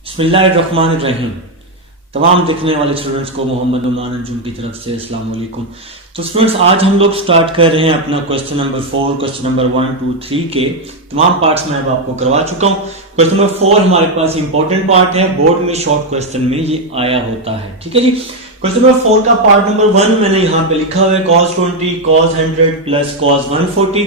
बिस्मिल्लाहिर्रहमानिर्रहीम। तमाम देखने वाले स्टूडेंट्स को मोहम्मद नुमान अंजुम की तरफ से अस्सलाम वालेकुम। तो स्टूडेंट्स, आज हम लोग स्टार्ट कर रहे हैं अपना क्वेश्चन नंबर 4, क्वेश्चन नंबर 1, 2, 3 के तमाम पार्ट्स मैं अब आपको करवा चुका हूँ। क्वेश्चन नंबर 4 हमारे पास इंपॉर्टेंट पार्ट है, बोर्ड में शॉर्ट क्वेश्चन में ये आया होता है। ठीक है जी। क्वेश्चन नंबर 4 का पार्ट नंबर 1 मैंने यहाँ पे लिखा हुआ है cos 20 cos 100 प्लस cos 140।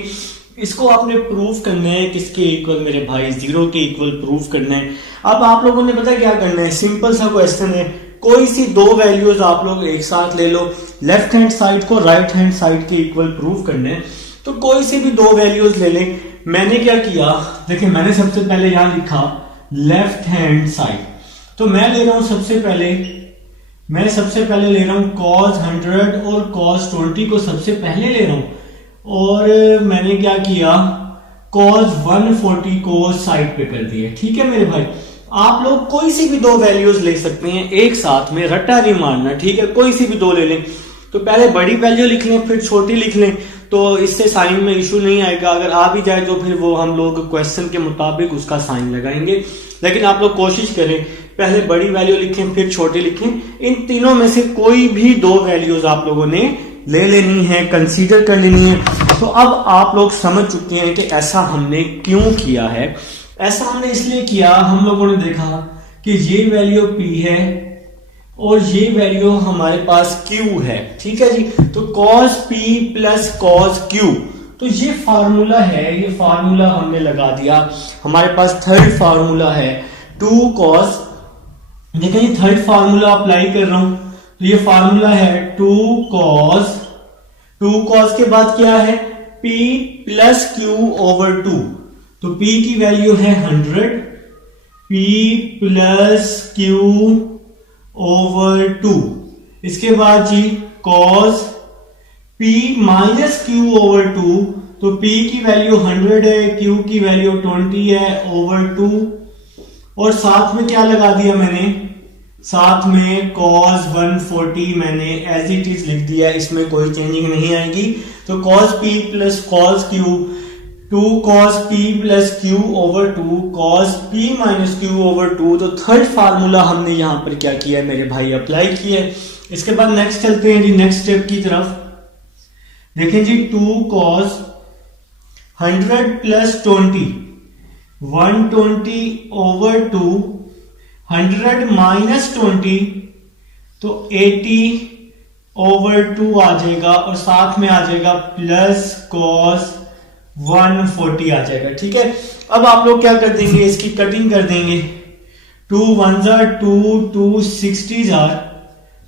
इसको आपने प्रूव करना है किसके इक्वल मेरे भाई, 0 के इक्वल प्रूव करना है। अब आप लोगों ने पता क्या करना है, सिंपल सा क्वेश्चन है, कोई सी दो वैल्यूज आप लोग एक साथ ले लो, लेफ्ट हैंड साइड को राइट हैंड साइड के इक्वल प्रूव करना है। तो कोई सी भी दो वैल्यूज ले लें। मैंने क्या किया, देखिए मैंने सबसे पहले यहां लिखा लेफ्ट हैंड साइड, तो मैं ले रहा हूं सबसे पहले ले रहा हूं cos 100 और cos 20 को सबसे पहले ले रहा हूं, और मैंने क्या किया cos 140 को साइड पे कर दिया। ठीक है मेरे भाई, आप लोग कोई सी भी दो वैल्यूज ले सकते हैं एक साथ में, रट्टा नहीं मारना। ठीक है, कोई सी भी दो ले लें। तो पहले बड़ी वैल्यू लिख लें फिर छोटी लिख लें, तो इससे साइन में इशू नहीं आएगा। अगर आ भी जाए तो फिर वो हम लोग क्वेश्चन के मुताबिक उसका साइन लगाएंगे। लेकिन आप लोग कोशिश करें पहले बड़ी वैल्यू लिखें फिर छोटी लिखें। इन तीनों में से कोई भी दो वैल्यूज आप लोगों ने ले लेनी है, कंसीडर कर लेनी है। तो अब आप लोग समझ चुके हैं कि ऐसा हमने क्यों किया है। ऐसा हमने इसलिए किया, हम लोगों ने देखा कि ये वैल्यू P है और ये वैल्यू हमारे पास Q है। ठीक है जी। तो cos P plus cos Q, तो ये फार्मूला है, ये फार्मूला हमने लगा दिया। हमारे पास थर्ड फार्मूला है 2 cos, देखिए थर्ड फार्मूला अप्लाई कर रहा हूं, तो ये फार्मूला है 2 cos के बाद क्या है P प्लस Q ओवर 2। तो P की वैल्यू है 100, P प्लस Q ओवर 2। इसके बाद जी cos P minus Q over 2, तो P की वैल्यू 100 है, Q की वैल्यू 20 है ओवर 2, और साथ में क्या लगा दिया मैंने, साथ में cos 140 मैंने एज इट इज लिख दिया, इसमें कोई चेंजिंग नहीं आएगी। तो cos P plus cos Q, 2 cos P plus Q over 2, cos P minus Q over 2। तो थर्ड फार्मूला हमने यहां पर क्या किया है मेरे भाई, अप्लाई किया है। इसके बाद नेक्स्ट चलते हैं जी नेक्स्ट स्टेप की तरफ। देखें जी 2 cos 100 प्लस 20, 120 ओवर 2, 100 माइनस 20, तो 80 ओवर 2 आ जाएगा, और साथ में आ जाएगा प्लस cos 140 आ जाएगा। ठीक है, अब आप लोग क्या कर देंगे, इसकी कटिंग कर देंगे। 2 1s are 2, 2 60s are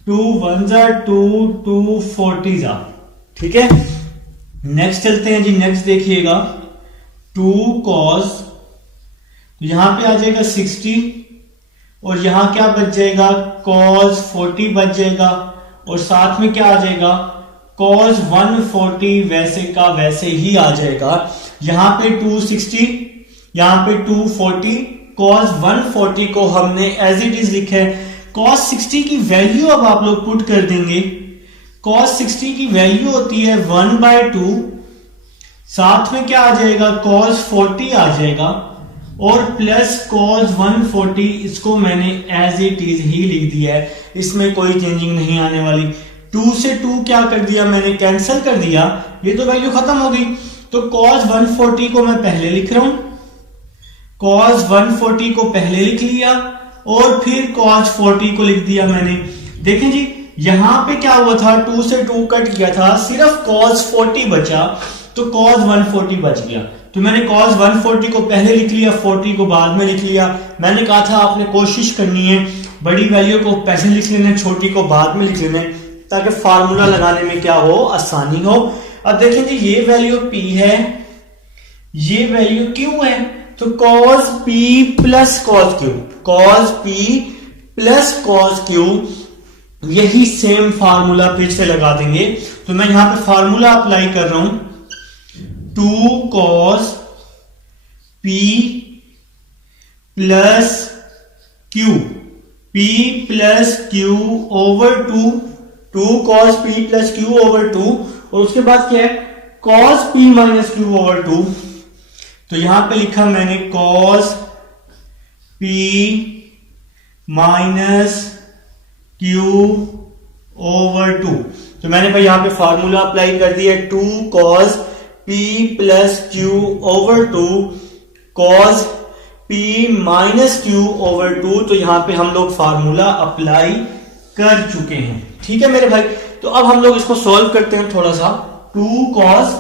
2 1s are 2, 2 40s are। ठीक है, नेक्स्ट चलते हैं जी। नेक्स्ट देखिएगा 2 cos, तो यहां पे आ जाएगा 60, और यहां क्या बच जाएगा cos 40 बच जाएगा, और साथ में क्या आ जाएगा cos 140 वैसे का वैसे ही आ जाएगा। यहां पे 260, यहां पे 240, cos 140 को हमने एज इट इज लिखा है। cos 60 की वैल्यू अब आप लोग पुट कर देंगे। cos 60 की वैल्यू होती है 1/2, साथ में क्या आ जाएगा cos 40 आ जाएगा, और प्लस cos 140, इसको मैंने एज इट इज ही लिख दिया है, इसमें कोई चेंजिंग नहीं आने वाली। 2 से 2 क्या कर दिया मैंने, कैंसिल कर दिया, ये तो वैल्यू खत्म हो गई। तो cos 140 को मैं पहले लिख रहा हूं, cos 140 को पहले लिख लिया, और फिर cos 40 को लिख दिया मैंने। देखें जी यहां पे क्या हुआ था, 2 से 2 कट किया था, सिर्फ cos 40 बचा, तो cos 140 बच गया। तो मैंने cos 140 को पहले लिख लिया, 40 को बाद में लिख लिया। मैंने कहा था आपने कोशिश करनी है बड़ी वैल्यू को पहले लिख लेना, छोटी को बाद में लिख लेना, ताकि फार्मूला लगाने में क्या हो, आसानी हो। अब देखें जी ये वैल्यू P है, ये वैल्यू Q है, तो cos P plus cos Q, cos P plus cos Q, यही सेम फार्मूला फिर से लगा देंगे। तो मैं यहां पे फार्मूला अप्लाई कर रहा हूं, 2 cos P plus Q, P plus Q over 2, 2 cos P plus Q over 2, और उसके बाद क्या है cos P minus Q over 2। तो यहां पे लिखा मैंने cos P minus Q over 2। तो मैंने भाई यहां पे फॉर्मूला अप्लाई कर दिया, 2 cos p plus Q over 2 cos p minus Q over 2। तो यहां पे हम लोग फॉर्मूला अप्लाई कर चुके हैं, ठीक है मेरे भाई। तो अब हम लोग इसको सॉल्व करते हैं थोड़ा सा। 2 cos,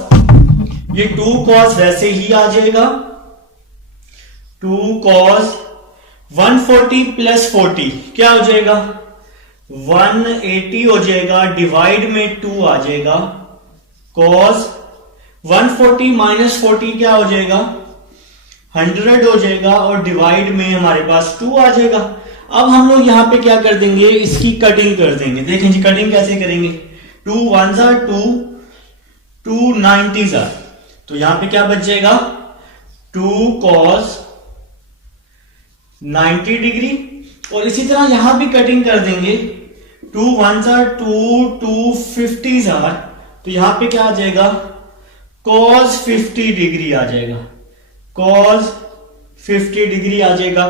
ये 2 cos वैसे ही आ जाएगा, 2 cos 140 प्लस 40 क्या हो जाएगा, 180 हो जाएगा, डिवाइड में 2 आ जाएगा, cos 140 माइनस 40 क्या हो जाएगा, 100 हो जाएगा, और डिवाइड में हमारे पास 2 आ जाएगा। अब हम लोग यहां पे क्या कर देंगे, इसकी कटिंग कर देंगे। देखें जी कटिंग कैसे करेंगे, 2 1s are 2, 2 90s are, तो यहां पे क्या बच जाएगा, 2 cos 90 डिग्री। और इसी तरह यहां भी कटिंग कर देंगे, 2 1s are 2, 2 50s are, तो यहां पे क्या आ जाएगा, cos 50 डिग्री आ जाएगा, cos 50 डिग्री आ जाएगा।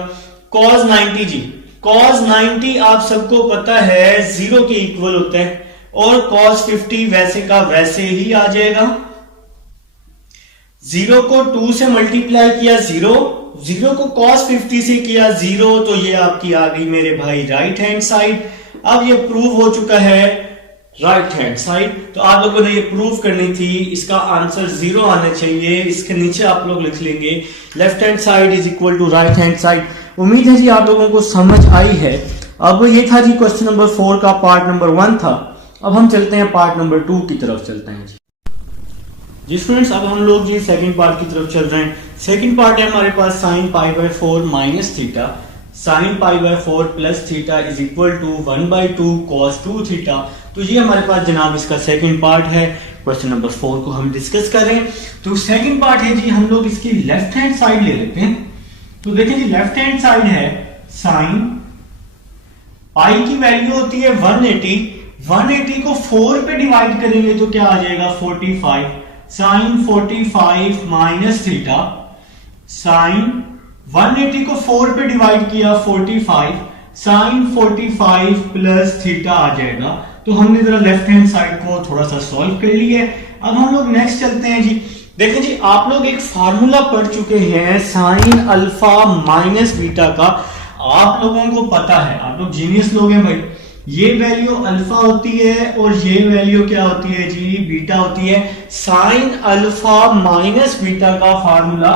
cos 90 जी, cos 90 आप सबको पता है 0 के इक्वल होता है, और cos 50 वैसे का वैसे ही आ जाएगा। 0 को 2 से मल्टीप्लाई किया 0, 0 को cos 50 से किया 0, तो ये आपकी आ गई मेरे भाई राइट हैंड साइड। अब ये प्रूव हो चुका है राइट हैंड साइड। तो आप लोगों ने ये प्रूव करनी थी, इसका आंसर 0 आना चाहिए। इसके नीचे आप लोग लिख लेंगे left hand side is equal to right hand side. उम्मीद है जी आप लोगों को समझ आई है। अब ये था जी क्वेश्चन नंबर 4 का पार्ट नंबर 1 था। अब हम चलते हैं पार्ट नंबर 2 की तरफ चलते हैं जी स्टूडेंट्स। अब हम लोग जी सेकंड पार्ट की तरफ चल रहे हैं। सेकंड पार्ट है हमारे पास sin π/4 minus theta, sin π/4 plus theta is equal to 1/2 cos 2 theta. तो ये हमारे पास जनाब इसका सेकंड पार्ट है। क्वेश्चन नंबर 4 को हम डिस्कस कर रहे हैं। तो सेकंड पार्ट है जी, हम लोग इसकी लेफ्ट हैंड साइड ले लेते हैं। तो देखिए जी लेफ्ट हैंड साइड है sin पाई की वैल्यू होती है 180, 180 को 4 पे डिवाइड करेंगे तो क्या आ जाएगा 45, sin 45 माइनस थीटा, sin 180 को 4 पे डिवाइड किया 45, sin 45 प्लस थीटा आ जाएगा। तो हमने जरा लेफ्ट हैंड साइड को थोड़ा सा सॉल्व कर लिया है। अब हम लोग नेक्स्ट चलते हैं जी। देखिए जी आप लोग एक फार्मूला पढ़ चुके हैं sin अल्फा माइनस बीटा का, आप लोगों को पता है, आप लोग जीनियस लोग हैं भाई। ये वैल्यू अल्फा होती है और ये वैल्यू क्या होती है जी, बीटा होती है। sin अल्फा माइनस बीटा का फार्मूला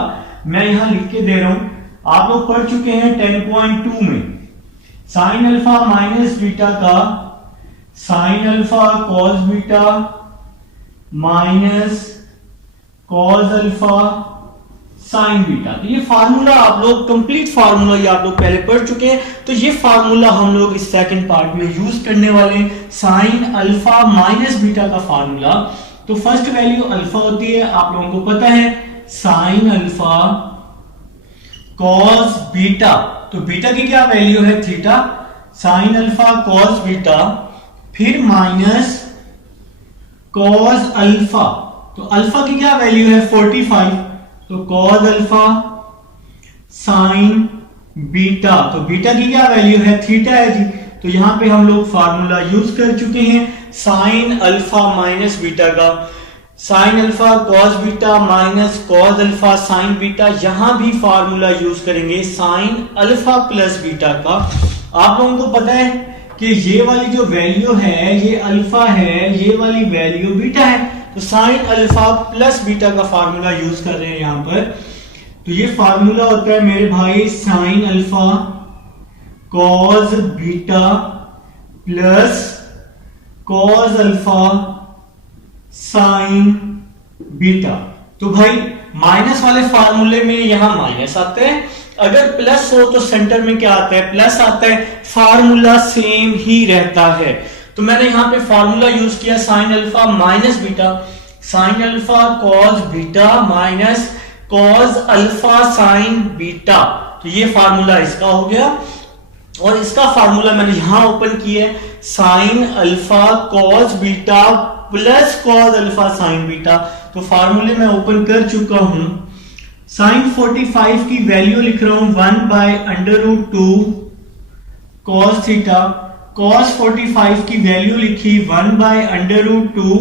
मैं यहां लिख के दे रहा हूं, आप लोग पढ़ चुके हैं 10.2 में। sin अल्फा माइनस बीटा का sin alpha cos beta minus cos alpha sin beta. तो ये फार्मूला आप लोग कंप्लीट फार्मूला ये आप लोग पहले पढ़ चुके हैं। तो ये फार्मूला हम लोग इस सेकंड पार्ट में यूज करने वाले हैं, sin अल्फा माइनस बीटा का फार्मूला। तो फर्स्ट वैल्यू अल्फा होती है, आप लोगों को पता है, sin अल्फा cos बीटा, तो बीटा की क्या वैल्यू है theta, sin alpha cos beta फिर माइनस cos अल्फा, तो अल्फा की क्या वैल्यू है 45, तो cos अल्फा sin बीटा, तो बीटा की क्या वैल्यू है थीटा है जी। तो यहां पे हम लोग फार्मूला यूज कर चुके हैं sin अल्फा माइनस बीटा का, sin alpha cos beta minus cos alpha sin beta. यहां भी फार्मूला यूज करेंगे sin अल्फा प्लस बीटा का। आप लोगों को पता है कि ये वाली जो वैल्यू है ये अल्फा है, ये वाली वैल्यू बीटा है। तो sin अल्फा प्लस बीटा का फार्मूला यूज कर रहे हैं यहां पर। तो ये फार्मूला होता है मेरे भाई sin alpha cos beta plus cos alpha sin beta. तो भाई माइनस वाले फार्मूले में यहां माइनस आता है, अगर प्लस हो तो सेंटर में क्या आता है प्लस आता है, फार्मूला सेम ही रहता है। तो मैंने यहां पे फार्मूला यूज किया sin alpha minus beta, sin alpha cos beta minus cos alpha sin beta. तो ये फार्मूला इसका हो गया, और इसका फार्मूला मैंने यहां ओपन किया है sin alpha cos beta plus cos alpha sin beta. तो फार्मूले में ओपन कर चुका हूं। sin 45 की वैल्यू लिख रहा हूं 1/√2 cos थीटा, cos 45 की वैल्यू लिखी 1/√2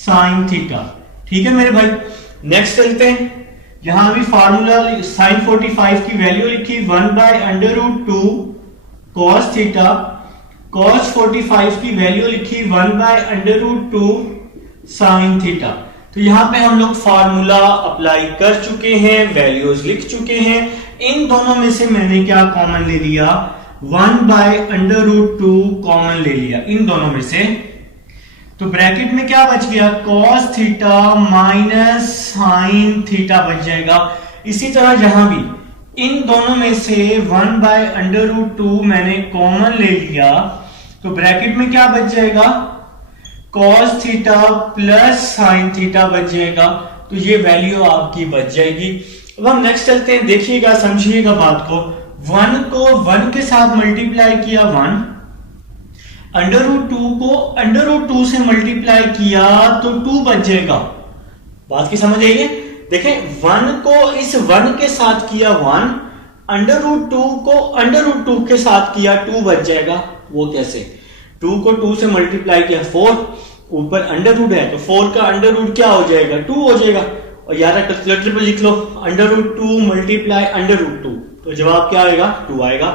sin थीटा। ठीक है मेरे भाई, नेक्स्ट चलते हैं। यहां भी फार्मूला sin 45 की वैल्यू लिखी 1/√2 cos थीटा, cos 45 की वैल्यू लिखी 1/√2 sin थीटा। तो यहां पे हम लोग फार्मूला अप्लाई कर चुके हैं, वैल्यूज लिख चुके हैं। इन दोनों में से मैंने क्या कॉमन ले लिया, 1/√2 कॉमन ले लिया इन दोनों में से। तो ब्रैकेट में क्या बच गया, cos theta minus sin theta बच जाएगा। इसी तरह जहां भी इन दोनों में से 1/√2 मैंने कॉमन ले लिया तो ब्रैकेट में क्या बच जाएगा, cos theta plus sin theta बच जाएगा। तो ये वैल्यू आपकी बच जाएगी। अब हम नेक्स्ट चलते हैं, देखिएगा समझिएगा बात को। 1 को 1 के साथ मल्टीप्लाई किया 1, √2 को √2 से मल्टीप्लाई किया तो 2 बच जाएगा। बात की समझ आई है? देखें 1 को इस 1 के साथ किया 1, √2 को √2 के साथ किया 2 बच जाएगा। वो कैसे, 2 को 2 से मल्टीप्लाई किया 4, ऊपर अंडर है तो 4 का अंडर क्या हो जाएगा, 2 हो जाएगा। और यार कैलकुलेटर पे लिख लो √2 मल्टीप्लाई √2, तो जवाब क्या आएगा, 2 आएगा।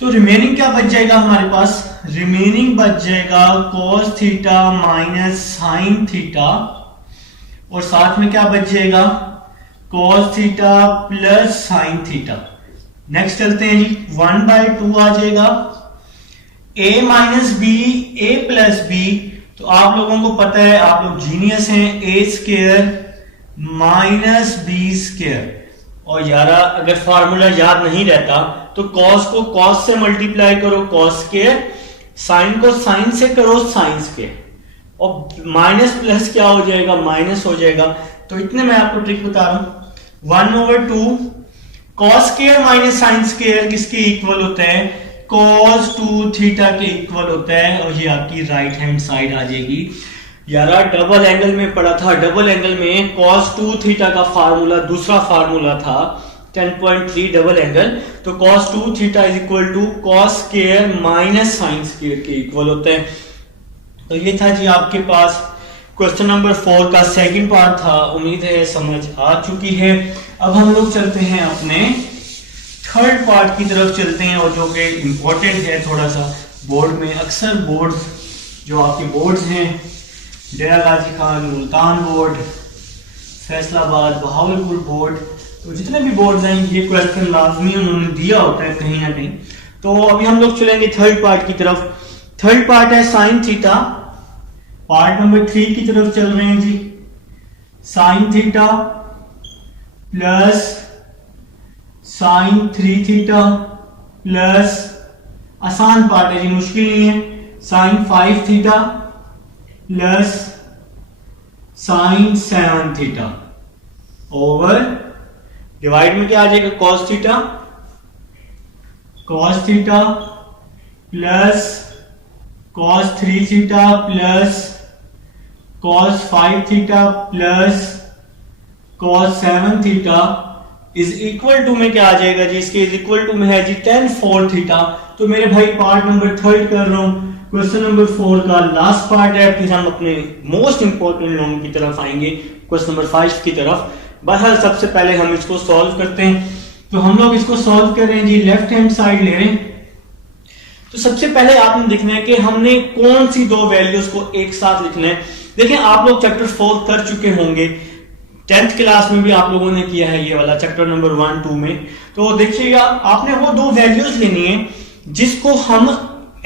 तो रिमेनिंग क्या बच जाएगा हमारे पास, रिमेनिंग बच जाएगा cos theta minus sin theta, और साथ में क्या बच जाएगा, cos theta plus sin theta. Next चलते हैं जी, 1/2 आ जाएगा, a minus B a plus B. तो आप लोगों को पता है, आप लोग जीनियस हैं, a² माइनस b²। और यारा अगर फार्मूला याद नहीं रहता तो cos को cos से मल्टीप्लाई करो cos², sin को sin से करो sin², और माइनस प्लस क्या हो जाएगा, माइनस हो जाएगा। तो इतने मैं आपको ट्रिक बता रहा हूं। 1/2 cos² माइनस sin² किसके इक्वल होता है, cos 2 थीटा के इक्वल होता है, और ये आपकी राइट हैंड साइड आ जाएगी। यारा डबल एंगल में पढ़ा था, डबल एंगल में cos 2 थीटा का फार्मूला दूसरा फार्मूला था 10.3 डबल एंगल। तो cos 2 theta is equal to cos² minus sin² के इक्वल होता है। तो ये था जी आपके पास क्वेश्चन नंबर 4 का सेकंड पार्ट था। उम्मीद है समझ आ चुकी है। अब हम लोग चलते हैं अपने थर्ड पार्ट की तरफ चलते हैं, और जो कि इंपॉर्टेंट है थोड़ा सा। बोर्ड में अक्सर बोर्ड जो आपके बोर्ड्स हैं, डेरा गाजी खान, मुल्तान बोर्ड, फैसलाबाद, बहावलपुर बोर्ड, तो जितने भी बोर्ड हैं ये क्वेश्चन लाजमी उन्होंने दिया होता है कहीं ना कहीं। तो अभी हम लोग चलेंगे थर्ड पार्ट की तरफ। थर्ड पार्ट है साइन थीटा। पार्ट नंबर 3 की तरफ चल रहे हैं जी। Sine theta plus sine 3 theta plus, आसान पार्ट है जी, मुश्किल नहीं है, sine 5 theta plus sine 7 theta over divide में क्या आ जाएगा, cos theta, cos theta plus cos 3 theta plus cos 5 theta plus cos 7 theta is equal to में क्या आ जाएगा जी, इसके इज इक्वल टू में है जी tan 4 थीटा। तो मेरे भाई पार्ट नंबर 3 कर रहा हूं, क्वेश्चन नंबर 4 का लास्ट पार्ट है। फिर हम अपने मोस्ट इंपॉर्टेंट लोगों की तरफ आएंगे, क्वेश्चन नंबर 5 की तरफ। बहरहाल सबसे पहले हम इसको सॉल्व करते हैं। तो हम लोग इसको सॉल्व कर रहे हैं जी, लेफ्ट हैंड साइड ले रहे हैं। तो सबसे पहले आपने देखना है कि हमने कौन सी दो वैल्यूज को एक साथ लिखना है। देखें आप लोग चैप्टर 4 कर चुके होंगे, 10th क्लास में भी आप लोगों ने किया है ये वाला चैप्टर नंबर 1, 2 में। तो देखिएगा आपने वो दो वैल्यूज लेनी है जिसको हम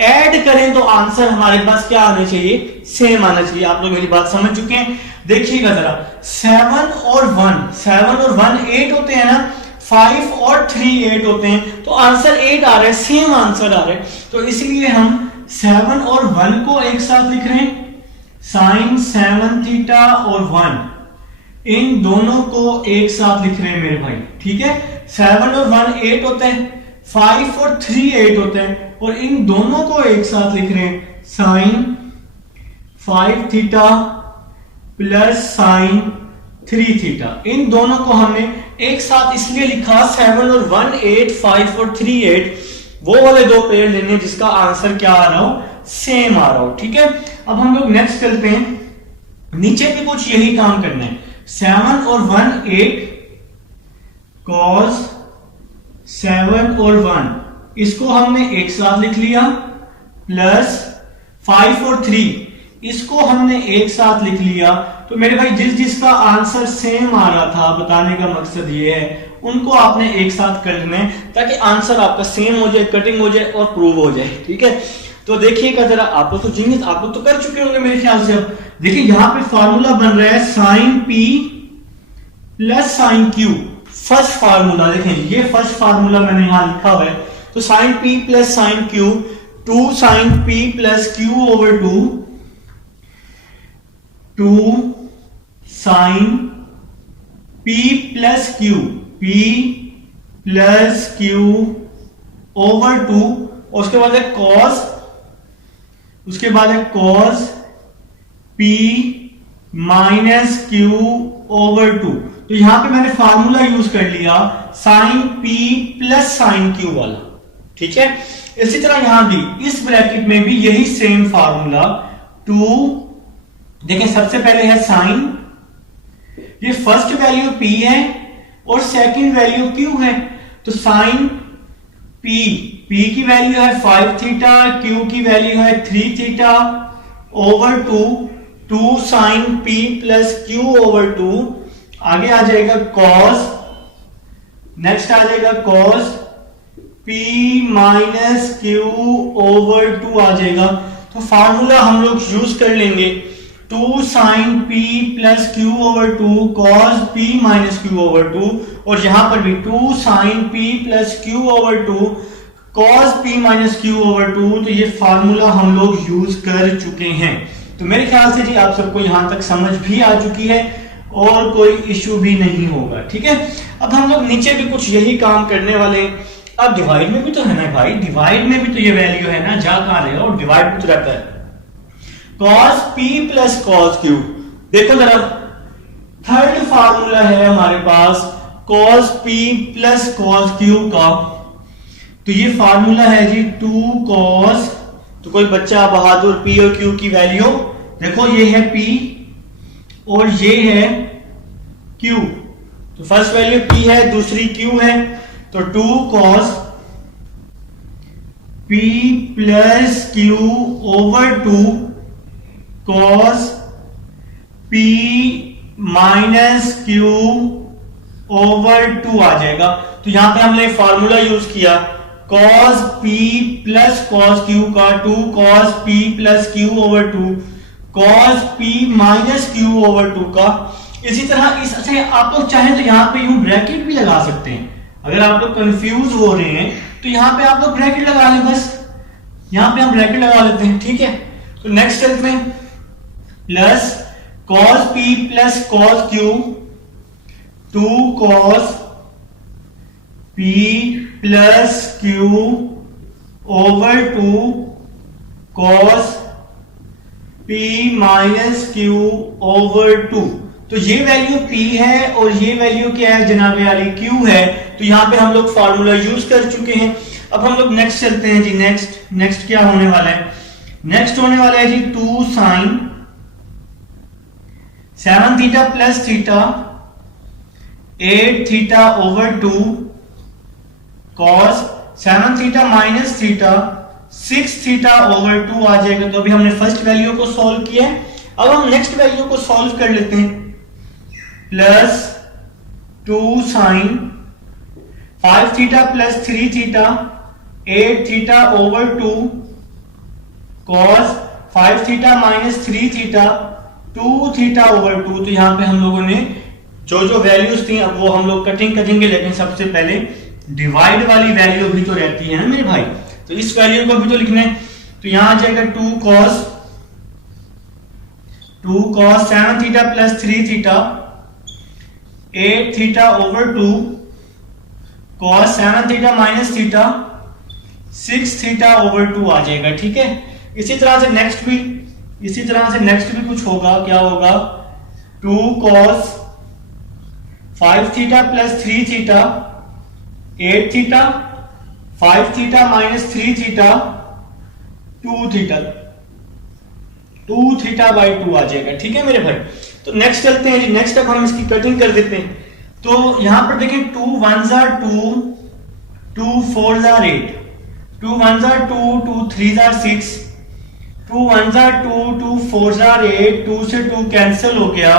ऐड करें तो आंसर हमारे पास क्या आना चाहिए, सेम आना चाहिए। आप लोग मेरी बात समझ चुके हैं। देखिएगा जरा, 7 और 1 8 होते हैं ना, 5 और 3 8 होते हैं, तो आंसर 8 आ रहा है, सेम आंसर आ रहा है। तो इसलिए हम 7 और 1 को एक साथ लिख रहे हैं, साइन 7 थीटा और 1 इन दोनों को एक साथ लिख रहे हैं मेरे भाई, ठीक है। 7 और 1 8 होते हैं, 5 और 3 8 होते हैं, और इन दोनों को एक साथ लिख रहे हैं, sine 5 theta plus sine 3 theta. इन दोनों को हमने एक साथ इसलिए लिखा, 7 और 1 8, 5 और 3 8, वो वाले दो पेड़ लेने जिसका आंसर क्या आ रहा हो, सेम आ रहा हो। ठीक है, अब हम लोग नेक्स्ट चलते हैं, नीचे भी कुछ यही काम करना है। 7 और 1 8 cos 7 और 1 इसको हमने एक साथ लिख लिया, प्लस 5 और 3 इसको हमने एक साथ लिख लिया। तो मेरे भाई जिस जिसका आंसर सेम आ रहा था, बताने का मकसद ये है उनको आपने एक साथ कर लेना है ताकि आंसर आपका सेम हो जाए, कटिंग हो जाए और प्रूव हो जाए। ठीक है, तो देखिएगा जरा, आप लोग तो जिन्हें आप लोग तो कर चुके होंगे मेरे ख्याल से। अब देखिए यहां पे फार्मूला बन रहा है sin p plus sin q। First formula देखें, ये फर्स्ट फार्मूला मैंने यहां लिखा हुआ है। तो sin p plus sin q 2 sin p plus q over 2 sin p plus q, p plus q over 2 और उसके बाद है cos, उसके बाद है cos p minus q over 2। तो यहां पे मैंने फार्मूला यूज कर लिया sin p plus sin q वाला। ठीक है, इसी तरह यहां भी इस ब्रैकेट में भी यही सेम फार्मूला 2, देखें सबसे पहले है साइन, ये फर्स्ट वैल्यू p है और सेकंड वैल्यू q है। तो साइन p, p की वैल्यू है 5 थीटा, q की वैल्यू है 3 theta over 2 sine p plus q over 2। आगे आ जाएगा cos, नेक्स्ट आ जाएगा cos p minus q over 2 आ जाएगा। तो फार्मूला हम लोग यूज कर लेंगे 2 sine p plus q over 2 cos p minus q over 2, और यहां पर भी 2 sine p plus q over 2 cos p minus q over 2। तो ये फार्मूला हम लोग यूज कर चुके हैं। तो मेरे ख्याल से जी आप सबको यहां तक समझ भी आ चुकी है और कोई इश्यू भी नहीं होगा। ठीक है, अब हम लोग नीचे भी कुछ यही काम करने वाले हैं। अब डिवाइड में भी तो है ना भाई, डिवाइड में भी तो ये वैल्यू है ना, जा कहां रहेगा, और डिवाइड भी तो रहता है। cos p plus cos q, देखो जरा थर्ड फार्मूला है हमारे पास cos p plus cos q का। तो ये फार्मूला है जी 2 cos, तो कोई बच्चा बहादुर p और q की वैल्यू देखो, ये है p और ये है q। तो फर्स्ट वैल्यू p है, दूसरी q है। तो 2 cos p plus q over 2 cos p minus q over 2 आ जाएगा। तो यहां पे हमने फॉर्मूला यूज किया cos p plus cos q का 2 cos p plus q over 2 cos p minus q over 2 का। इसी तरह इस, अच्छा आप लोग चाहें तो यहां पे यूं ब्रैकेट भी लगा सकते हैं। अगर आप लोग कंफ्यूज हो रहे हैं तो यहां पे आप लोग ब्रैकेट लगा लें, बस यहां पे हम ब्रैकेट लगा लेते हैं। ठीक है, तो नेक्स्ट स्टेप में plus cos p plus cos q 2 cos p plus q over 2 cos p minus q over 2। तो ये वैल्यू p है और ये वैल्यू क्या है जनाबे वाली, q है। तो यहां पे हम लोग फार्मूला यूज कर चुके हैं। अब हम लोग नेक्स्ट चलते हैं जी। नेक्स्ट क्या होने वाला है, नेक्स्ट होने वाला है जी 2 sine 7 theta plus theta 8 theta over 2 cos 7 theta minus theta 6 theta over 2 आ जाएगा। तो अभी हमने फर्स्ट वैल्यू को सॉल्व किया है, अब हम नेक्स्ट वैल्यू को सॉल्व कर लेते हैं। Plus 2 sine 5 theta plus 3 theta 8 theta over 2 cos 5 theta minus 3 theta 2 theta over 2। तो यहां पे हम लोगों ने जो जो वैल्यूज थी अब वो हम लोग कटिंग करेंगे, लेकिन सबसे पहले डिवाइड वाली वैल्यू भी तो रहती है ना मेरे भाई, तो इस वैल्यू को भी तो लिखना है। तो यहां आ जाएगा 2 cos 7 theta plus 3 theta 8 theta over 2 cos 7 theta minus theta 6 theta over 2 आ जाएगा। ठीक है, इसी तरह से नेक्स्ट भी कुछ होगा, क्या होगा 2 cos 5 theta plus 3 theta 8 theta 5 theta minus 3 theta 2 theta 2 theta by 2 आ जाएगा। ठीक है मेरे भाई, तो नेक्स्ट चलते हैं जी। नेक्स्ट अब हम इसकी कटिंग कर देते हैं। तो यहां पर देखें 2 1 2 2 4 8 2 1 2 2 3 6 2 1 2 2 4 8 2 से 2 कैंसिल हो गया।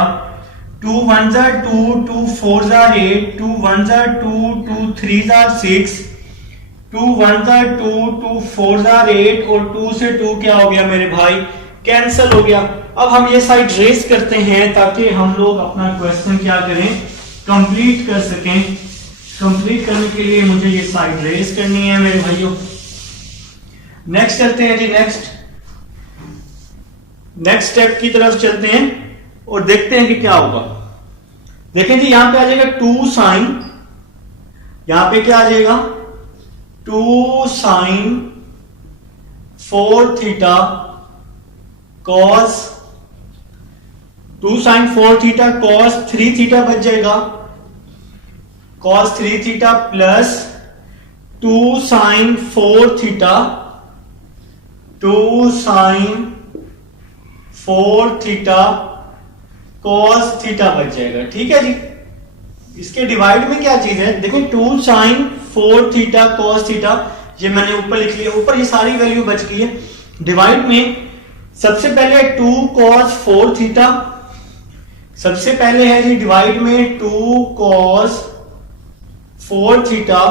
2 1 2 2 4 8 2 1 2 2 3 6 2 1 2 2 4 8 और 2 से 2 क्या हो गया मेरे भाई, कैंसिल हो गया। अब हम ये साइड रेस करते हैं ताकि हम लोग अपना क्वेश्चन क्या करें, कंप्लीट कर सकें। कंप्लीट करने के लिए मुझे ये साइड रेस करनी है मेरे भाइयों। नेक्स्ट चलते हैं जी। नेक्स्ट स्टेप की तरफ चलते हैं और देखते हैं कि क्या होगा। देखें जी, यहां पे आ जाएगा 2 साइन, यहां पे क्या आ जाएगा 2 sine 4 theta cos 2 sine 4 theta cos 3 theta बच जाएगा। Cos 3 theta plus 2 sine 4 theta 2 sine 4 theta cos theta बच जाएगा। ठीक है जी। इसके डिवाइड में क्या चीज है, देखो 2 साइन 4 थीटा कॉस थीटा, ये मैंने ऊपर लिख लिया, ऊपर ये सारी वैल्यू बच गई है। डिवाइड में सबसे पहले 2 कॉस 4 थीटा, सबसे पहले है जी डिवाइड में 2 कॉस 4 थीटा,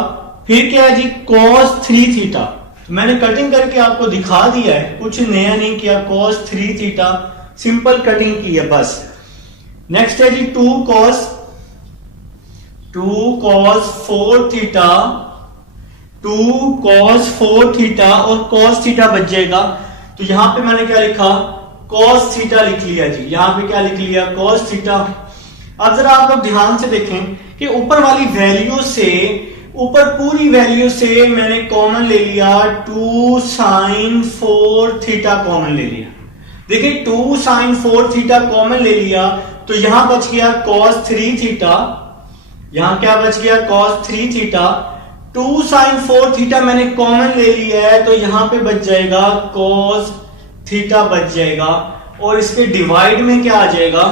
फिर क्या है जी कॉस 3 थीटा। तो मैंने कटिंग करके आपको दिखा दिया है, कुछ नया नहीं किया। कॉस 3 थीटा सिंपल कटिंग की है बस। नेक्स्ट है जी 2 कॉस 4 थीटा 2 कॉस 4 थीटा और कॉस थीटा बच जाएगा। तो यहां पे मैंने क्या लिखा, कॉस थीटा लिख लिया जी। यहां पे क्या लिख लिया, कॉस थीटा। अब जरा आप लोग ध्यान से देखें कि ऊपर वाली वैल्यू से, ऊपर पूरी वैल्यू से मैंने कॉमन ले लिया 2 साइन 4 थीटा कॉमन ले लिया। देखिए 2 साइन 4 थीटा कॉमन ले लिया तो यहां बच गया cos 3 थीटा, यहां क्या बच गया cos 3 थीटा। 2 साइन 4 थीटा मैंने कॉमन ले लिया है तो यहां पे बच जाएगा cos थीटा बच जाएगा। और इसके डिवाइड में क्या आ जाएगा,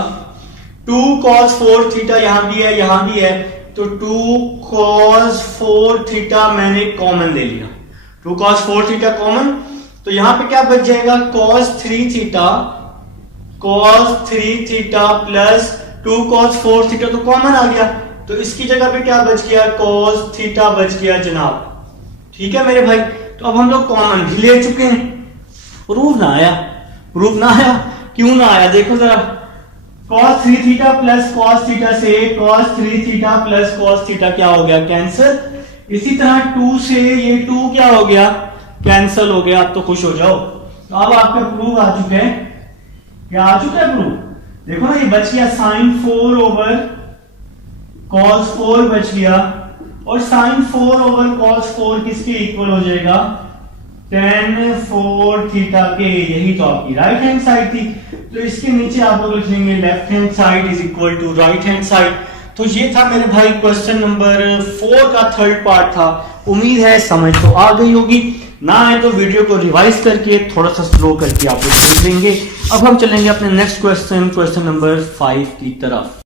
2 cos 4 थीटा यहां भी है, यहां भी है, तो 2 cos 4 थीटा मैंने कॉमन ले लिया। 2 cos 4 थीटा कॉमन, तो यहां पे क्या बच जाएगा cos 3 theta, cos 3 theta plus 2 cos 4 theta तो कॉमन आ गया। तो इसकी जगह पे क्या बच गया, cos थीटा बच गया जनाब। ठीक है मेरे भाई, तो अब हम लोग कॉमन भी ले चुके हैं। प्रूफ ना आया, प्रूफ ना आया, क्यों ना आया देखो जरा। cos 3 theta plus cos theta से cos 3 theta plus cos theta क्या हो गया, कैंसिल। इसी तरह 2 से ये 2 क्या हो गया, कैंसिल हो गया। आप तो खुश हो जाओ। तो अब आपका प्रूफ आ चुका है, क्या आ चुका है प्रूफ। देखो ना, ये बच गया sin 4 ओवर cos 4 बच गया, और sin 4 ओवर cos 4 किसके इक्वल हो जाएगा, tan 4 थीटा के। यही तो आपकी राइट हैंड साइड थी। तो इसके नीचे आप लोग लिख लेंगे left hand side is equal to right hand side. तो ये था मेरे भाई क्वेश्चन नंबर 4 का थर्ड पार्ट था। उम्मीद है समझ तो आ गई होगी, ना है तो वीडियो को रिवाइज करके थोड़ा सा स्लो करके आप लोग देख लेंगे। अब हम चलेंगे अपने नेक्स्ट क्वेश्चन नंबर 5 की तरफ।